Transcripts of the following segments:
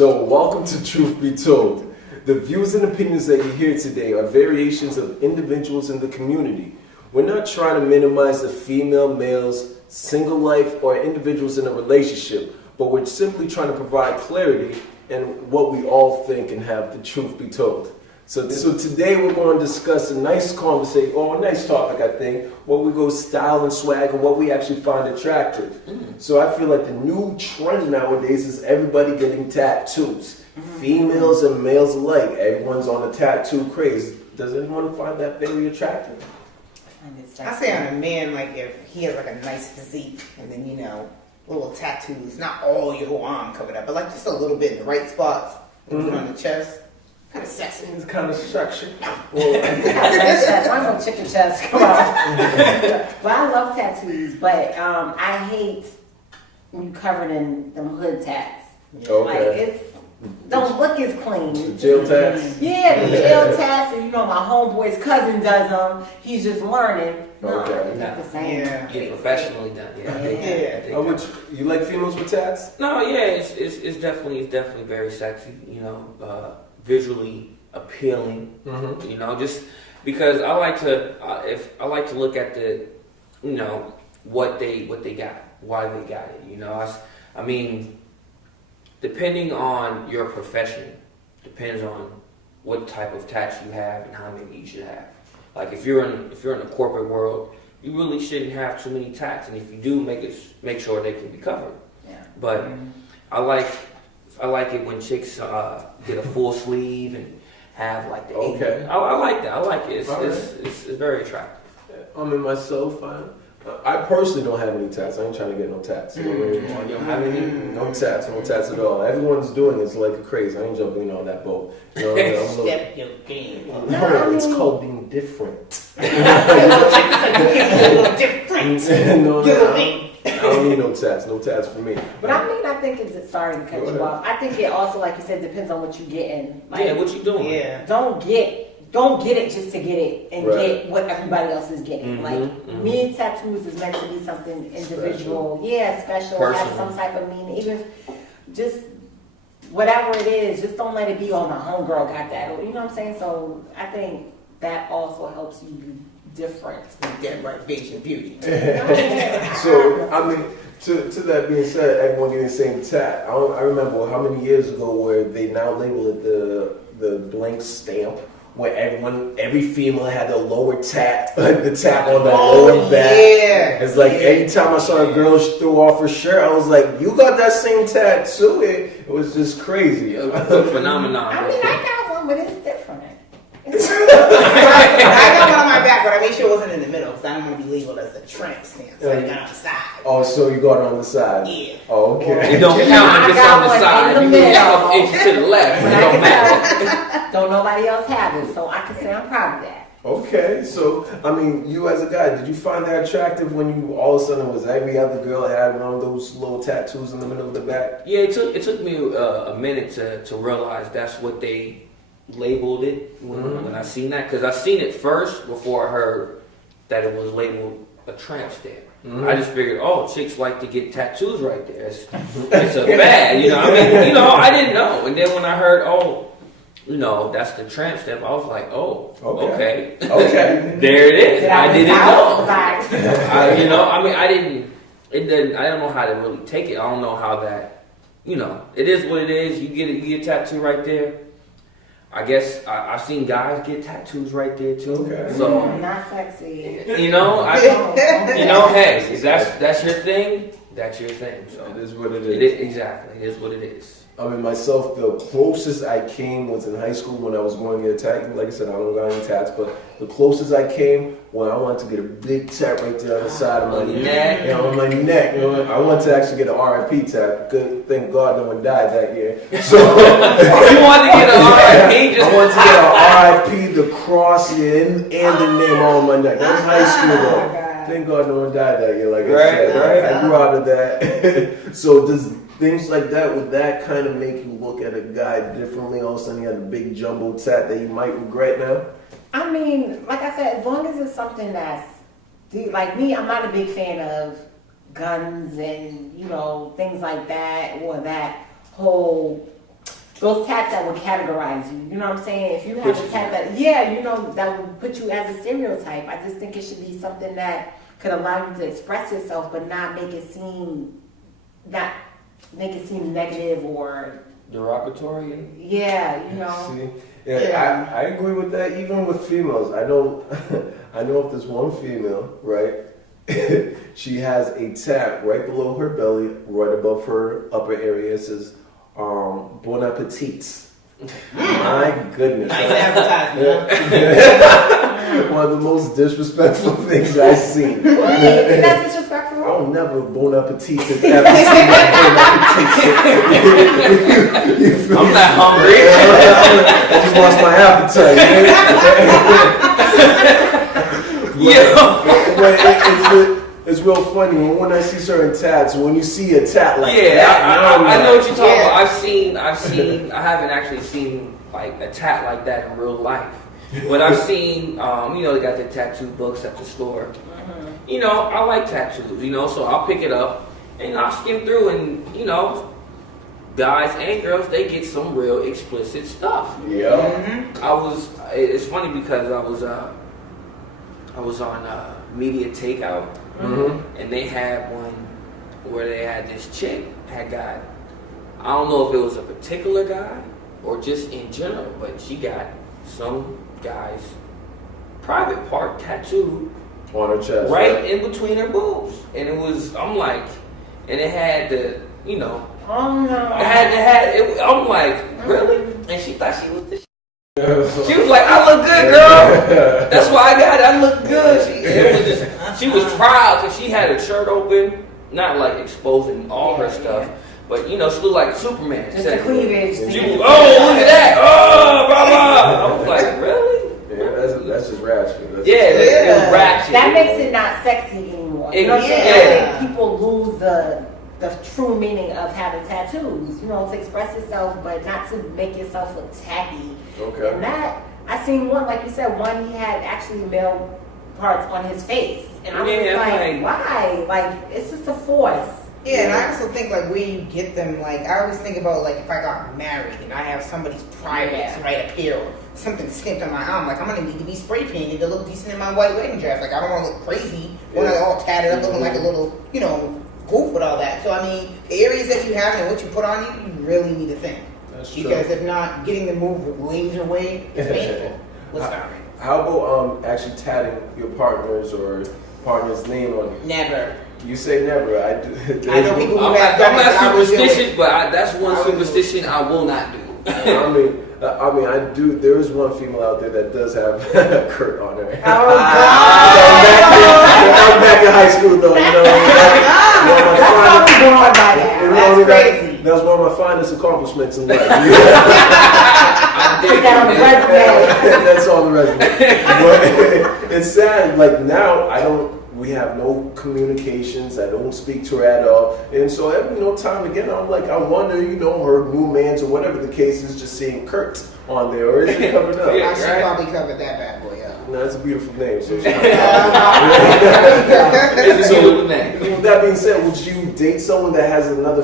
So, welcome to Truth Be Told. The views and opinions that you hear today are variations of individuals in the community. We're not trying to minimize the female, males, single life, or individuals in a relationship, but we're simply trying to provide clarity and what we all think and have the truth be told. So today we're going to discuss a nice conversation, or a nice topic, I think, where we go style and swag and what we actually find attractive. So I feel like the new trend nowadays is everybody getting tattoos. Females and males alike. Everyone's on a tattoo craze. Does anyone find that very attractive? I say on a man, like if he has like a nice physique and then, little tattoos, not all your whole arm covered up, but like just a little bit in the right spots, on the chest. Kind of sexy. It's kind of sexy. I'm from chicken chest. Come on. But I love tattoos. But I hate when you covered in them hood tats. Okay. Like don't look as clean. The jail tats? Yeah, the jail tats. And my homeboy's cousin does them. He's just learning. No, Okay. not the same. Get professionally done. Yeah. You like females with tats? No, yeah, it's definitely very sexy. Visually appealing. Just because I like to look at the, what they got, why they got it. I mean, depending on your profession, depends on what type of tats you have and how many you should have. Like if you're in the corporate world, you really shouldn't have too many tats, and if you do, make sure they can be covered. Yeah. But I like it when chicks get a full sleeve and have like the Okay. I like that. I like it. It's very attractive. I mean, myself, I personally don't have any tats. I ain't trying to get no tats. You don't have any? No tats at all. Everyone's doing it's like a craze. I ain't jumping on that boat. Step your game. No, it's called being different. I don't need no tats. No tats for me. But I think it's sorry to cut you off. I think it also, like you said, depends on what you're getting. Like, What you doing? Yeah. Don't get it just to get it and get what everybody else is getting. Me, tattoos is meant to be something individual. Special. Yeah, special. Personal. Have some type of meaning. Even just whatever it is, just don't let it be, oh, my homegirl got that. You know what I'm saying? So I think that also helps you be different. Get right, vision, beauty. So, I mean, to that being said, everyone getting the same tat. I remember how many years ago where they now label it the blank stamp, where every female had the lower tat, like the tat on the lower back. Yeah. It's like every time I saw a girl throw off her shirt, I was like, you got that same tattoo? It was just crazy. It's a phenomenon. I mean, I got one, but it's different. I got one on my back, but I made sure it wasn't in the middle because I don't want to be labeled as a tramp stamp. So I got on the side. Oh, so you got it on the side? Yeah. Oh, okay. It don't count if it's on the side. in If the you move a middle. couple inches to the left, it don't matter. Don't nobody else have it, so I can say I'm proud of that. Okay, so, I mean, you as a guy, did you find that attractive when you all of a sudden was every other girl had one of those little tattoos in the middle of the back? Yeah, it took me a minute to realize that's what they labeled it when I seen that, because I seen it first before I heard that it was labeled a tramp stamp. I just figured, chicks like to get tattoos right there. It's a fad, I didn't know. And then when I heard, that's the tramp stamp, I was like, okay. There it is. I didn't know. I don't know how to really take it. I don't know how that, it is what it is. You get a tattoo right there. I guess I've seen guys get tattoos right there too. Okay. So Not sexy. hey, if that's your thing, that's your thing. So It is what it is. Exactly, it is what it is. I mean, myself, the closest I came was in high school when I was going to get a tat. Like I said, I don't got any tats, but the closest I came when I wanted to get a big tat right there on the side of my neck. On my neck. I wanted to actually get an RIP tat. Good, thank God no one died that year. So You wanted to get an RIP? I wanted to get an RIP, the cross, and the name all on my neck. That was high school though. God. Thank God no one died that year. Like I Right, said, I grew out of that. So does things like that, would that kind of make you look at a guy differently? All of a sudden, he had a big jumbo tat that you might regret now? I mean, like I said, as long as it's something that's like me, I'm not a big fan of guns and things like that, or that whole those tats that would categorize you. You know what I'm saying? If you have a tat that, that would put you as a stereotype. I just think it should be something that could allow you to express yourself, but not make it seem negative or derogatory. Yeah, See, I agree with that. Even with females, I know if there's one female, right? She has a tat right below her belly, right above her upper area. It says, "Bon appetit." My goodness. Nice advertisement. One of the most disrespectful things I've seen. Really? That's disrespectful? I'll never bon appetit have ever seen that bon appetit. I'm not hungry. I just lost my appetite. It's real funny when I see certain tats. When you see a tat like that, I know what you're talking about. I haven't actually seen like a tat like that in real life. But I've seen, they got the tattoo books at the store. Mm-hmm. I like tattoos, so I'll pick it up and I'll skim through and, guys and girls, they get some real explicit stuff. Yeah. Mm-hmm. It's funny because I was on Media Takeout, and they had one where they had this chick had got, I don't know if it was a particular guy or just in general, but she got some guy's private part tattooed on her chest, right in between her boobs, and it was, I'm like, and it had the, oh no, it had it, I'm like, really? And she thought she was the she was like, I look good, girl. That's why I got it. I look good. She was proud because she had her shirt open, not like exposing all her stuff, but she looked like Superman. Just the cleavage. She was, look at that. Oh, blah, blah. I was like, really? Yeah, that's just ratchet. It was ratchet. That makes it not sexy anymore. You know what I'm saying? I think people lose the true meaning of having tattoos. To express yourself, but not to make yourself look tacky. Okay. And that, I seen one, like you said, one he had actually male parts on his face. And I was like, why? Like, it's just a force. Yeah, and I also think like where you get them, like I always think about like if I got married and I have somebody's privates right up here or something skimped on my arm, like I'm gonna need to be spray painted to look decent in my white wedding dress. Like I don't want to look crazy when I'm all tatted up, looking like a little, goof with all that. So I mean, the areas that you have and what you put on you really need to think. That's because true. if not, getting the move laser way is painful. How about actually tatting your partner's or partner's name on it? Never. You say never. I do. I know people who have done I'm not it. superstitious, but that's one superstition I will not do. I mean, I do. There is one female out there that does have Kurt on her. Oh, I'm back in high school, though. That's crazy. That's one of my finest accomplishments in life. Put that on the resume. That's on the resume. But it's sad. Like now, we have no communications. I don't speak to her at all. And so every time again, I'm like, I wonder, her new man's or whatever the case is, just seeing Kurt on there, or is it covered up? I should probably cover that bad boy up. No, it's a beautiful name. So, It's a beautiful name. With that being said, would you date someone that has another,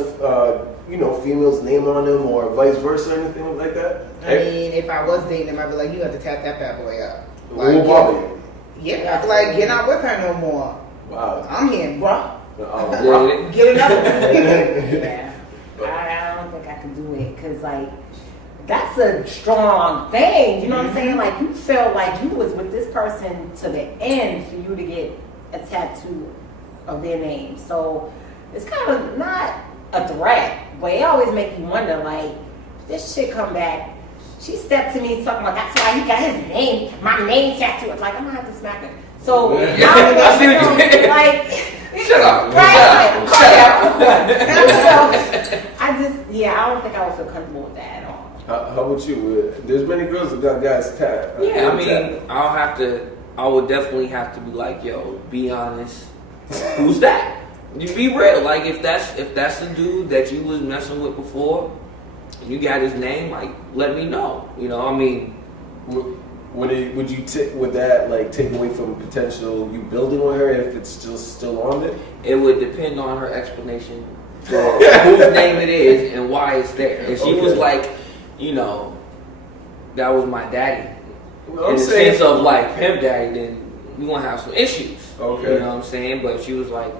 female's name on them, or vice versa, or anything like that? I mean, if I was dating him, I'd be like, you have to tap that bad boy up. Like, bobby. Yeah, I feel like you're not with her no more. Wow. I'm here, bro. Yeah. Get another one. Yeah. I don't think I could do it because, like, that's a strong thing. You know what I'm saying? Like, you felt like you was with this person to the end for you to get a tattoo of their name. So it's kind of not a threat, but it always make you wonder, like, this shit come back. She stepped to me talking about that's why he got his name, my name tattooed. I'm like, I'm gonna have to smack her. So I see what you mean. like, shut up. right? Shut up. I don't think I would feel comfortable with that at all. How about you? There's many girls that got guys tattooed. Yeah, I mean, I would definitely have to be like, yo, be honest. Who's that? You be real. Like, if that's the dude that you was messing with before, and you got his name, like, let me know. I mean, would you would that like take away from potential you building with her if it's still on there? it would depend on her explanation for whose name it is and why it's there. If she was like, you know, that was my daddy. Well, in the sense of like pimp daddy, then we gonna have some issues. Okay. You know what I'm saying? But she was like,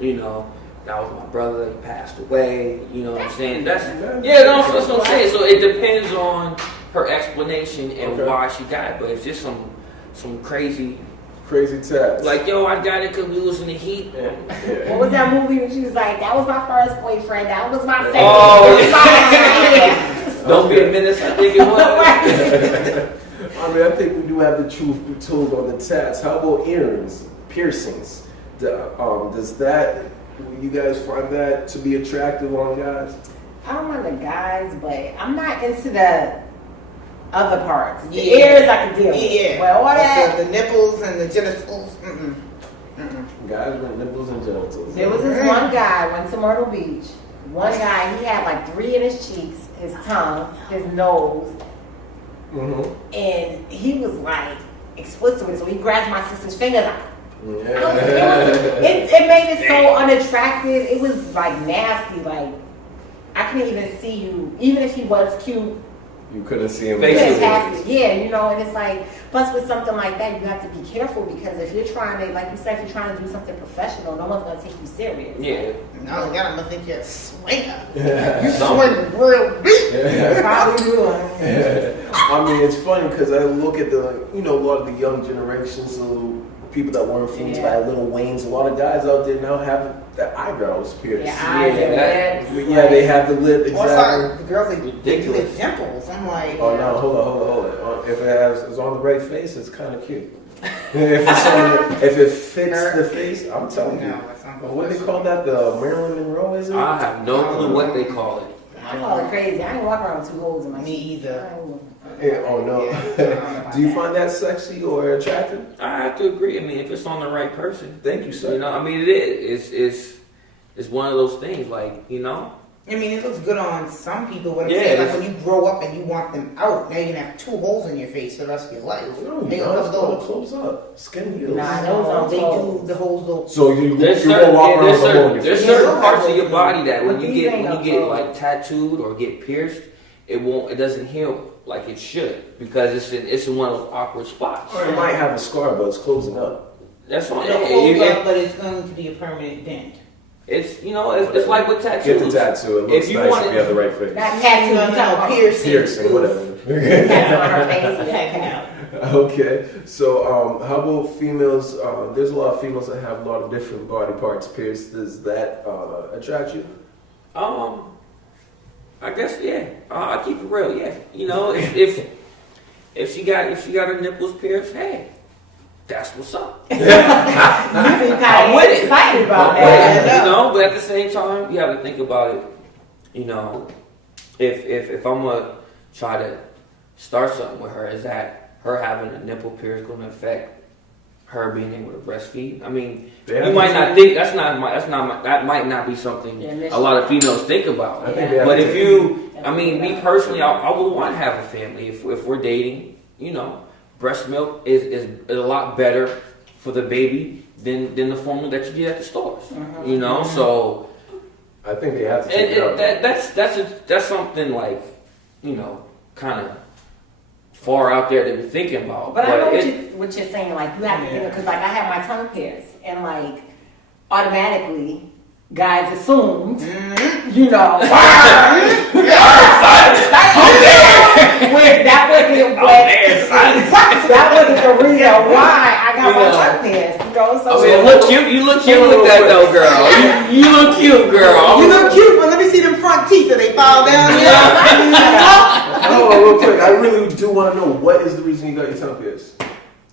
you know, that was my brother, he passed away, you know what I'm saying? That's what I'm saying. So it depends on her explanation and why she got it. But it's just some crazy tats. like, yo, I got it because we was in the heat. What was that movie when she was like, that was my first boyfriend, that was my second. Oh, don't be a menace, I think it was. I mean, I think we do have the truth be told on the tats. How about earrings, piercings? Does that, you guys find that to be attractive on guys? I don't mind the guys, but I'm not into the other parts. The ears I can deal with. Yeah. Well, all that. The nipples and the genitals. Guys with nipples and genitals. There was this one guy, went to Myrtle Beach. One guy, he had like 3 in his cheeks, his tongue, his nose. And he was like explicit with it. So he grabbed my sister's fingers out. It made it so unattractive. It was like nasty. Like, I couldn't even see you. Even if he was cute, you couldn't see him. Yeah, you know, and it's like, plus with something like that, you have to be careful because if you're trying to, like you said, if you're trying to do something professional, no one's going to take you serious. Yeah. Not only that, I'm going to think you're a swinger. You swing real deep. Probably do. I mean, it's funny because I look at the, you know, a lot of the young generations, so people that were influenced by Lil Wayne's. A lot of guys out there now have the eyebrows pierced. They have the lip. Exactly. The girls like ridiculous dimples. I'm like, oh no, hold on. If it's on the right face, it's kind of cute. if it fits the face, I'm telling you. What they call that? The Marilyn Monroe, is it? I have no clue what they call it. I call it crazy. I ain't walk around with 2 holes in my Me either. Oh no. Do you find that sexy or attractive? I have to agree. I mean, if it's on the right person. Thank you, sir. You know, I mean, it is. It's one of those things, like, you know. I mean, it looks good on some people, but I'm saying, like, when you grow up and you want them out, now you're going to have 2 holes in your face for the rest of your life. No, they gonna those. Close up. Skin heals. Nah, those don't they do the holes though. So you there's won't walk around with a hole in your face. There's certain parts of your body that when you get like tattooed or get pierced, it doesn't heal like it should because it's in one of those awkward spots. Or it might have a scar, but it's closing up. That's what It'll close up, but it's going to be a permanent dent. It's it's like with tattoos. Get the tattoo. It looks nice if you have the right face. Not tattoo, no, piercing, whatever. Tattoo on her face. Okay, so how about females? There's a lot of females that have a lot of different body parts pierced. Does that attract you? I guess I keep it real. Yeah, you know, if she got her nipples pierced, hey, that's what's up. I'm with it. Excited about that. You know, but at the same time, you have to think about it. You know, if I'm gonna try to start something with her, is that her having a nipple pierce going to affect her being able to breastfeed? I mean, you might not think that might not be something a lot of females think about. But if you, I mean, me personally, I would want to have a family if we're dating. You know, breast milk is a lot better for the baby than the formula that you get at the stores. You know, so I think they have to take it out. That's something like, you know, kind of far out there to be thinking about. But I know what you're saying. Like, you have to think, because like I have my tongue pierced, and like automatically guys assumed, you know, that wasn't the reason why I got my tongue pierced. You know, so you look cute with that though, girl. You look cute, girl. You look cute, but let me see them front teeth. That they fall down here. Real quick, I really do want to know, what is the reason you got your tongue pierced?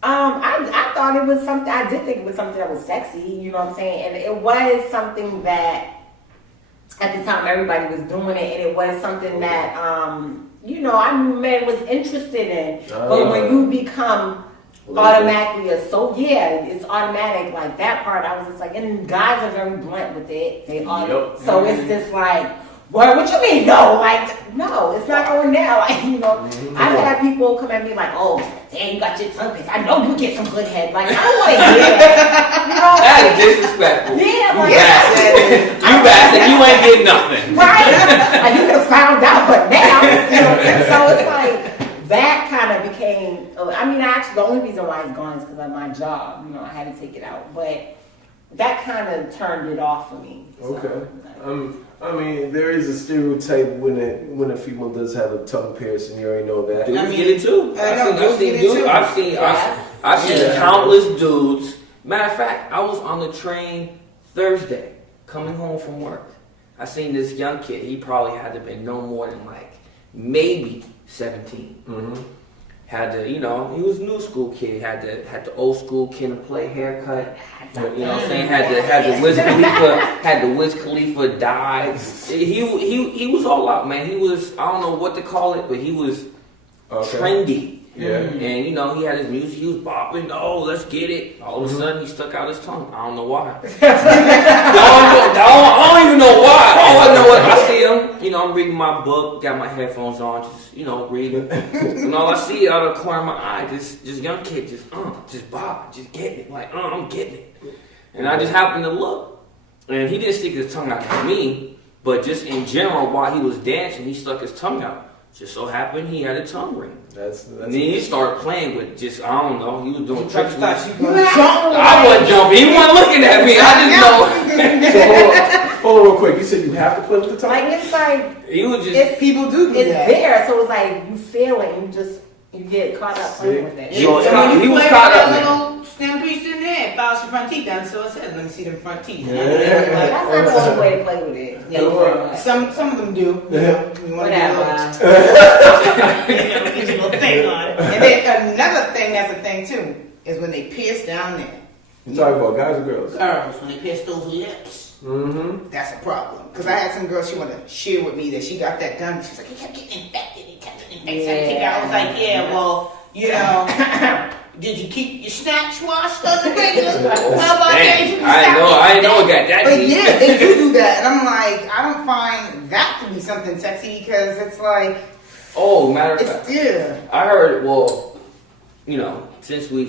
I thought it was something. I did think it was something that was sexy. You know what I'm saying? And it was something that at the time everybody was doing it, and it was something that you know, I knew men was interested in. But when you become automatically it's automatic. Like that part, I was just like, and guys are very blunt with it. So it's just like, what you mean? No, like, no, it's not going there. Like, you know, I've had people come at me like, oh, damn, you got your tongue pierced. I know you get some good head. Like, I don't want to hear that. You know? That's disrespectful. Yeah, like, you bastard, you ain't getting nothing. Right? Like, you could have found out, but now, you know, so actually, the only reason why it's gone is because of my job. You know, I had to take it out. But that kind of turned it off for me. Okay. I mean, there is a stereotype when a female does have a tongue piercing. You already know that. Dudes get it too. I've seen countless dudes. Matter of fact, I was on the train Thursday coming home from work. I seen this young kid. He probably had to have been no more than like maybe 17. Mm-hmm. Had to, you know, he was a new school kid. Had the old school kid and play haircut. You know what I'm saying? Had the Wiz Khalifa dye. He was all out, man. He was, I don't know what to call it, but he was trendy. Yeah. And you know, he had his music, he was bopping, oh, let's get it. All of a sudden he stuck out his tongue. I don't know why. I don't even know why. All I know is I see him, you know, I'm reading my book, got my headphones on, just, you know, reading. And all I see out of the corner of my eye, this young kid just bop, just getting it. Like, I'm getting it. And I just happened to look. And he didn't stick his tongue out to me, but just in general, while he was dancing, he stuck his tongue out. Just so happened he had a tongue ring. That's and then he started playing with just, I don't know, he was doing tricks. I wasn't jumping. He wasn't looking at me. I didn't know. So hold on real quick. You said you have to play with the tongue? Like, it's like, he was just, people do it's that. there, so it's like, you feel it, you get caught up playing with it. He was play caught with up, that man. little stem piece in there, files your front teeth down, so it says, let me see them front teeth. That's not the only way to play with it. Yeah, some of them do. You want to get a little thing on it. And then another thing that's a thing too is when they pierce down there. You talking about guys or girls? Girls, when they pierce those lips. Mm-hmm. That's a problem. Because I had some girl, she wanted to share with me that she got that done. She was like, it kept getting infected. I was like, yeah, well, you know, did you keep your snatch washed on the regular? How about that? I didn't know it got that But deep. yeah, they do that. And I'm like, I don't find that to be something sexy because it's like, Oh, matter of it's fact, there. I heard, well, you know, since you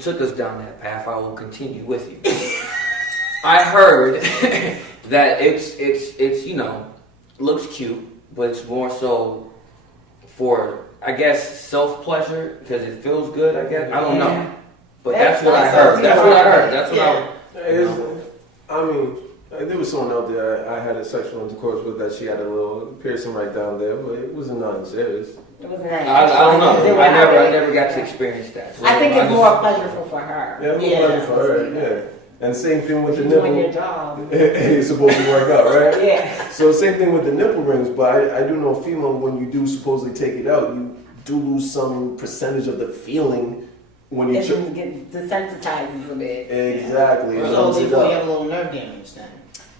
took us down that path, I will continue with you. I heard that it's you know, looks cute, but it's more so for, I guess, self-pleasure because it feels good, I guess. I don't know. But that's what I heard. That's what I heard. That's what I mean, there was someone out there I had a sexual intercourse with that she had a little piercing right down there, but it wasn't nothing serious. It was nice. I don't know. I never got to experience that. So I think it's more pleasurable for her. Yeah, more pleasure for her, yeah. And same thing with the You're doing your nipple. job. It's supposed to work out, right? Yeah. So same thing with the nipple rings, but I do know female, when you do supposedly take it out, you do lose some percentage of the feeling when you It can get desensitized a bit. Exactly. So It before up. you have a little nerve damage then.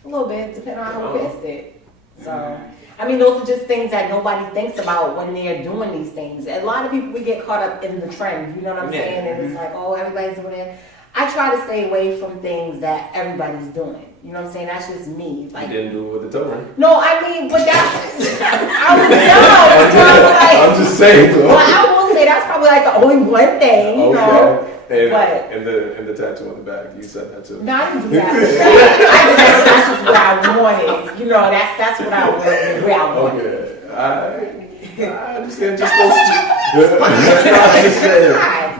A little bit, depending on how pissed it. So, I mean, those are just things that nobody thinks about when they're doing these things. A lot of people, we get caught up in the trend, you know what I'm saying? And it's like, oh, everybody's doing it. I try to stay away from things that everybody's doing. You know what I'm saying? That's just me. Like, You didn't do it with the tongue ring. no, I mean, but that's, I was young. I'm just saying, though. Well, I will say that's probably like the only one thing, you know. And the tattoo on the back, you said that too. No, I didn't do that. I did that. That's just what I wanted. You know, that's what I wanted. Where I wanted. Okay. I understand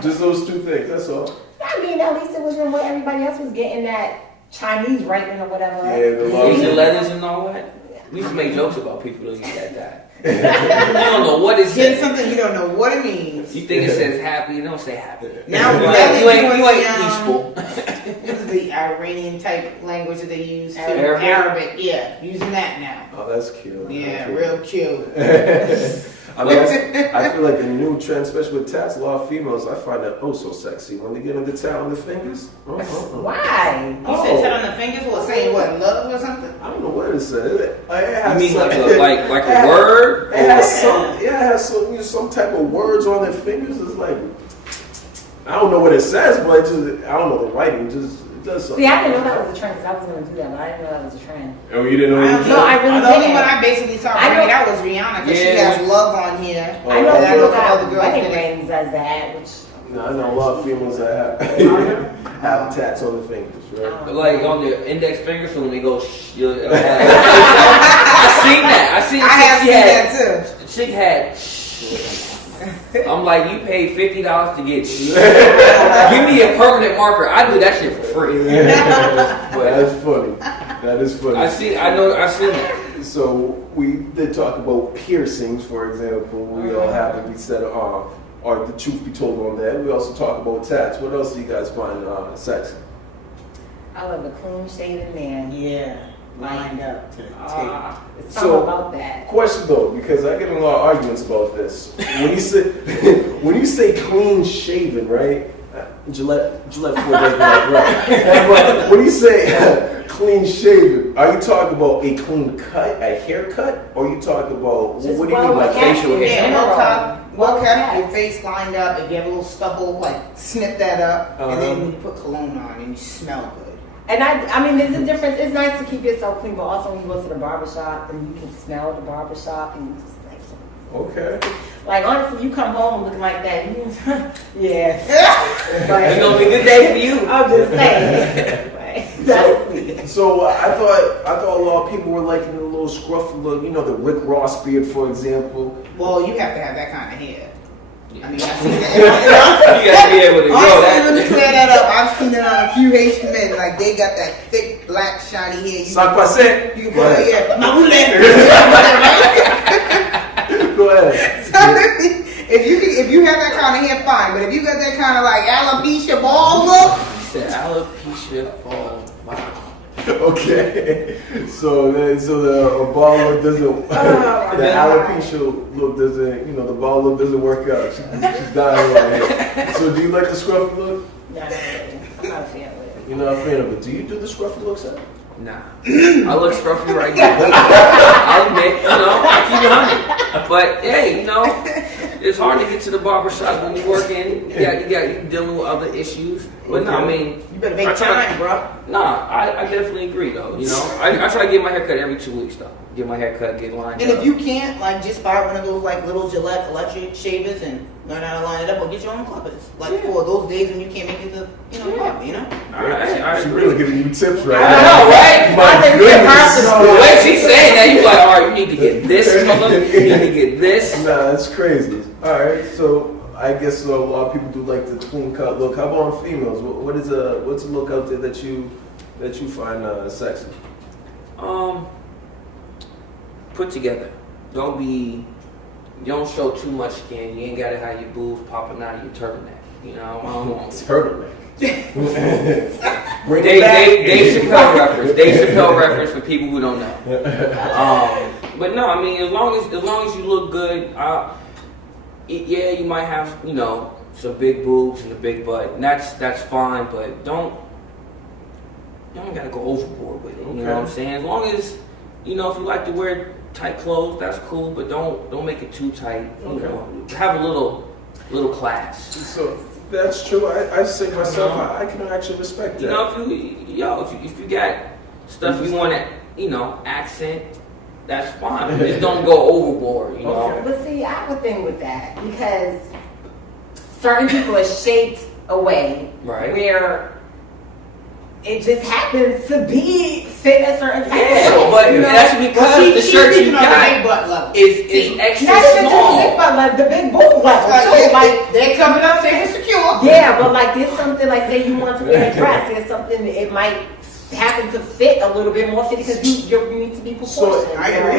just those two things. That's all. I mean, at least it wasn't what everybody else was getting, that Chinese writing or whatever. Yeah, the These love. and letters and all that. We used to make jokes about people that get that. You don't know what it Getting says. something you don't know what it means. You think it says happy, it don't say happy. Now you ain't peaceful. This is the Iranian type language that they use too. Arabic? Arabic, yeah, using that now. Oh, that's cute. Yeah, That's real cute. I mean, I feel like the new trend, especially with tats, a lot of females, I find that oh so sexy when they get in the tat on the fingers. Why? You said tat on the fingers, what, saying what, love or something? I don't know what it says. You mean like a word? It has some type of words on their fingers. It's like, I don't know what it says, but it just, I don't know the writing. It does something. See, I didn't know that was a trend because I was going to do that, but I didn't know that was a trend. Oh, you didn't know it was No, I really The only didn't. one I basically saw I know- bringing out was Rihanna because she Yeah. has love on here. I know And people a couple got other wedding girls rings as that, which... No, I know a lot of females that have tats on the fingers, right? Like on their index finger, so when they go, I seen that. I have seen that too. The chick had. I'm like, you paid $50 to get shit. Give me a permanent marker. I do that shit for free. But that's funny. That is funny. I've seen that. So we did talk about piercings, for example. We all have to be said, or the truth be told on that. We also talk about tats. What else do you guys find sexy? I love a clean shaven man. Yeah, lined up to the tape. It's something about that. Question though, because I get in a lot of arguments about this. When you say when you say clean shaven, right? Gillette 4 does that, right? But when you say clean shaven, are you talking about a clean cut, a haircut, or are you talking about Just what do you mean by facial hair? Yeah, well cut, your face lined up. If you have a little stubble, like snip that up, and then you put cologne on and you smell good. And I mean, there's a difference. It's nice to keep yourself clean, but also when you go to the barbershop and you can smell the barbershop and you just like, Okay. like honestly, you come home looking like that. Yeah. It's gonna be a good day for you. I'm just saying. Right. So I thought a lot of people were liking the little scruffy look. You know, the Rick Ross beard, for example. Well, you have to have that kind of hair. Yeah. I mean, I've seen it. You gotta be able to grow Honestly, let me that. clear that up. I've seen it on a few Haitian men. Like, they got that thick, black, shiny hair. You Sans passer. can put it, yeah. My Go ahead. So, if you have that kind of hair, fine. But if you got that kind of like alopecia ball look, You said alopecia ball. Wow. Okay. So the ball look doesn't. The alopecia look doesn't. You know, the ball look doesn't work out. She's dying right here. So do you like the scruffy look? No, not really. I'm not a fan of it. You're not a fan of it. Do you do the scruffy look, Sam? Nah. I look scruffy right now. I'll admit, I keep it 100. But hey, it's hard to get to the barbershop when you work in. You dealing with other issues. But no, I mean, you better make time, bro. Nah, I definitely agree though. I try to get my hair cut every 2 weeks though. Get my hair cut, get lined up. And if you can't, like, just buy one of those like little Gillette electric shavers and learn how to line it up, or get your own clippers. Like for those days when you can't make it to, club, All right. She's really giving you tips right I now. know, right? My goodness. The way she's saying that, you like, all right, you need to get this, mother. You need to get this. Nah, that's crazy. All right, so I guess a lot of people do like the clean cut look. How about on females? What's a look out there that you find sexy? Put together. Don't show too much skin. You ain't gotta have your boobs popping out of your turtleneck. Turtleneck. Bring Dave it back. Chappelle reference. Dave Chappelle reference for people who don't know. But no, I mean, as long as you look good, you might have some big boobs and a big butt, and that's fine. But you don't gotta go overboard with it. You know what I'm saying? As long as if you like to wear tight clothes, that's cool. But don't make it too tight. Have a little class. So that's true. I say to myself, I can actually respect that. If you got stuff you want to accent, that's fine. Just don't go overboard. But see, I have a thing with that because certain people are shaped a way where it just happens to fit a certain type of way. But that's because the shirt you got is extra not even small. just big butt level, the big boob level. They're coming up safe and secure. Yeah, but like there's something like say you want to wear a dress, there's something that it might happen to fit a little bit more fitted because you need to be proportioned. So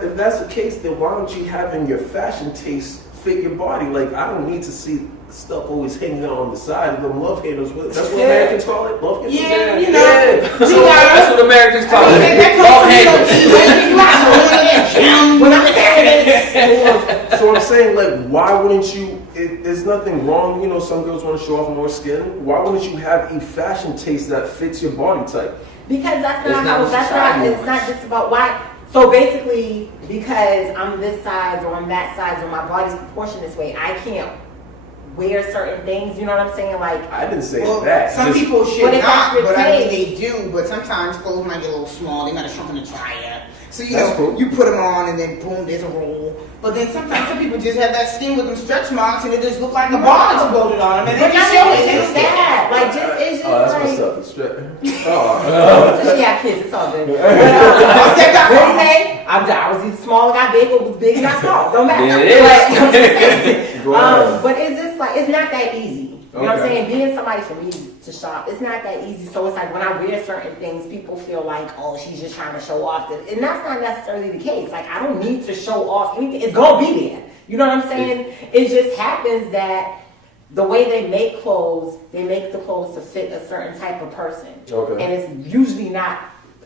if that's the case, then why don't you have in your fashion taste fit your body? Like I don't need to see stuff always hanging out on the side. Them love handles. That's what Americans call it. Love handles. Yeah, So that's what Americans call it. Love handles. So I'm saying, like, why wouldn't you? There's nothing wrong. Some girls want to show off more skin. Why wouldn't you have a fashion taste that fits your body type? Because it's not just about why. So basically, because I'm this size or I'm that size or my body's proportioned this way, I can't wear certain things. You know what I'm saying? Like I didn't say that. Some people should But not, but I mean taste. they do. But sometimes clothes might get a little small. They might have shrunk in the dryer. So Cool. you put them on and then boom, there's a roll. But then sometimes some people just have that skin with them stretch marks and it just look like a bomb exploded on them. And But they not just show even it. just that. Like it's just That's like. what's up. The strap. So she had kids. It's all good. But, what did you say? I was either small or got big, or was big and got small. Don't matter. Yeah, it is. But I'm just saying, Right. But it's just like, it's not that easy. You know what I'm Okay. saying? Being somebody for me to shop, it's not that easy. So it's like when I wear certain things, people feel like, oh, she's just trying to show off. And that's not necessarily the case. Like, I don't need to show off anything. It's going to be there. You know what I'm saying? It just happens that the way they make clothes, they make the clothes to fit a certain type of person. Okay. And it's usually not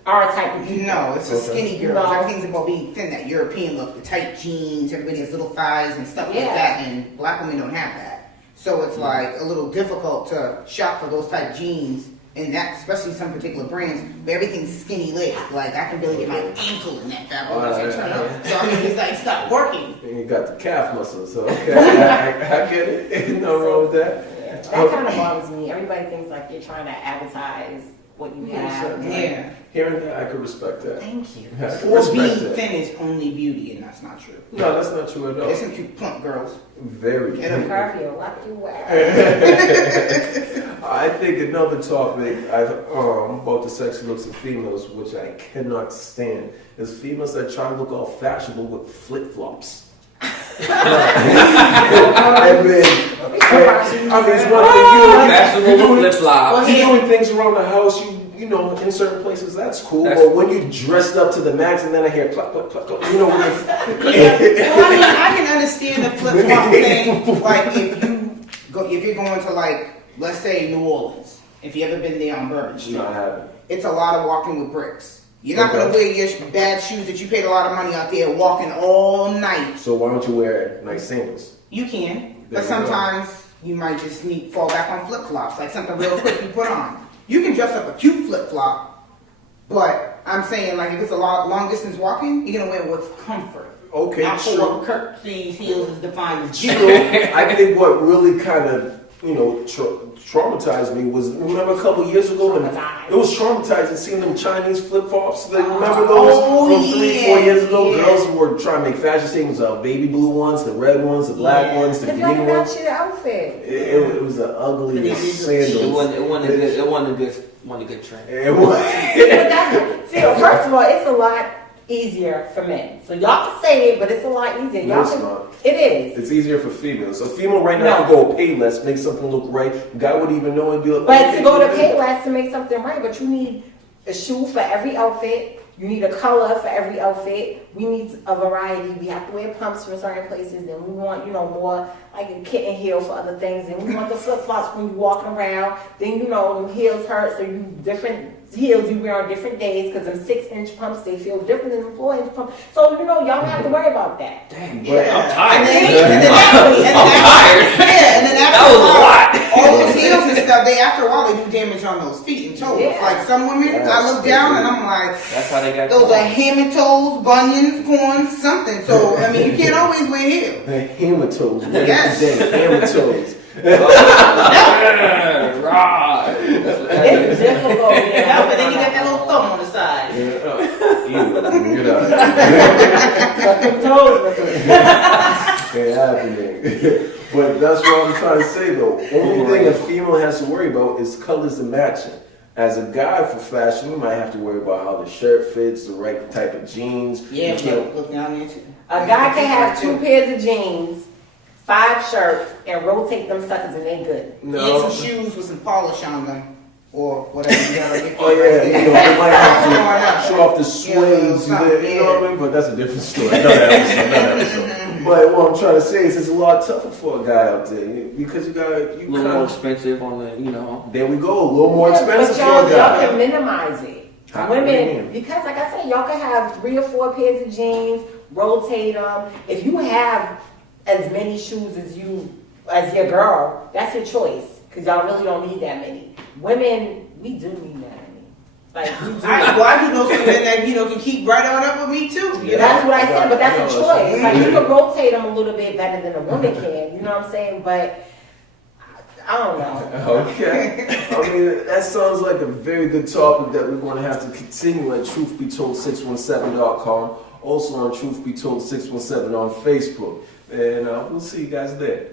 our type of people. No, it's a skinny girl. No. Everything's about being thin, that European look, the tight jeans, everybody has little thighs and stuff like Yeah. that, and black women don't have that. So it's like a little difficult to shop for those type jeans, and that, especially some particular brands, where everything's skinny leg. Like, I can barely get my ankle in that fabric. So I mean, it's like, stop working. And you got the calf muscles, so okay, I get it. Ain't no wrong with that. Yeah, that kind of bothers me. Everybody thinks like you're trying to advertise what you have. Yeah. Hearing that, I could respect that. Thank you. I could Or respect being that. thin is only beauty, and that's not true. No, that's not true at all. There's some cute plump girls. Very Get 'em true. Curvy, what you wear. I think another topic about the sexy looks of females, which I cannot stand, is females that try to look all fashionable with flip flops. I mean, it's one thing Fashionable flip flops. you doing things around the house, you know, in certain places, that's cool. But when you dressed up to the max and then I hear clap, clap, clap, clap, you know, when it's, Well, I mean, I can understand the flip flop thing. Like if you're going to like, let's say New Orleans, if you ever been there on Bourbon Street, not happening. it's a lot of walking with bricks. You're not gonna wear your bad shoes that you paid a lot of money out there walking all night. So why don't you wear nice sandals? You can, There but you sometimes you might just fall back on flip flops, like something real quick you put on. You can dress up a cute flip flop, but I'm saying like if it's a long distance walking, you're gonna wear what's comfort. Okay, Not for true. what Kurt C's heels is defined as. True. I think what really kind of, traumatized me was, remember a couple years ago when it was traumatizing seeing them Chinese flip-flops. Remember those from 3-4 years ago? Yeah. Girls were trying to make fashion statements of baby blue ones, the red ones, the black ones, the It's like green about ones. your outfit. It was an ugly sandal. It wasn't a good trend. It was. First of all, it's a lot easier for men. So y'all can say it, but it's a lot easier. No, Y'all it's can, not. It is. It's easier for females. A female right now can go pay less, make something look right. Guy would even know and be like, But to go to pay less to make something right, but you need a shoe for every outfit. You need a color for every outfit. We need a variety. We have to wear pumps for certain places. Then we want, more like a kitten heel for other things. And we want the flip flops when you're walking around. Then, them heels hurt. So different heels you wear on different days because them 6-inch pumps, they feel different than the 4-inch pumps. So, y'all don't have to worry about that. Dang, Yeah. I'm tired. And then after That was a lot. all those heels and stuff, after a while they do damage on those feet and toes. Yeah. Like some women, I look down and I'm like, That's how they got those are hammer toes, bunions, corns, something. So I mean, you can't always wear heels. the hammer toes. Yes. Hammer toes. Right. It's difficult. Yeah, but then you got that little thumb on the side. Suck them toes. Ain't happening. But that's what I'm trying to say though. Only thing a female has to worry about is colors and matching. As a guy for fashion, you might have to worry about how the shirt fits, the right type of jeans. Yeah, You can't- look down there too. A guy can have 2 pairs of jeans, 5 shirts, and rotate them suckers and they good. And No. some shoes with some polish on them. Or whatever you gotta get. Oh yeah, they might have to show off the Yeah, suede, something, you know what I mean? But that's a different story. Another episode. But what I'm trying to say is it's a lot tougher for a guy out there because you A little more kind of. expensive on the, There we go, a little more expensive But for y'all a guy. can minimize it. How? What do you Women, mean? because like I said, y'all can have 3 or 4 pairs of jeans, rotate them. If you have as many shoes as your girl, that's your choice. Because y'all really don't need that many. Women, we do need that many. Like, we do. I do know some men that can keep right on up with me too. You That's know? what I said, but that's a I know, choice. Like, you can rotate them a little bit better than a woman can. You know what I'm saying? But I don't know. Okay. I mean, that sounds like a very good topic that we're going to have to continue at truthbetold617.com. Also on Truth Be Told 617 on Facebook. And we'll see you guys there.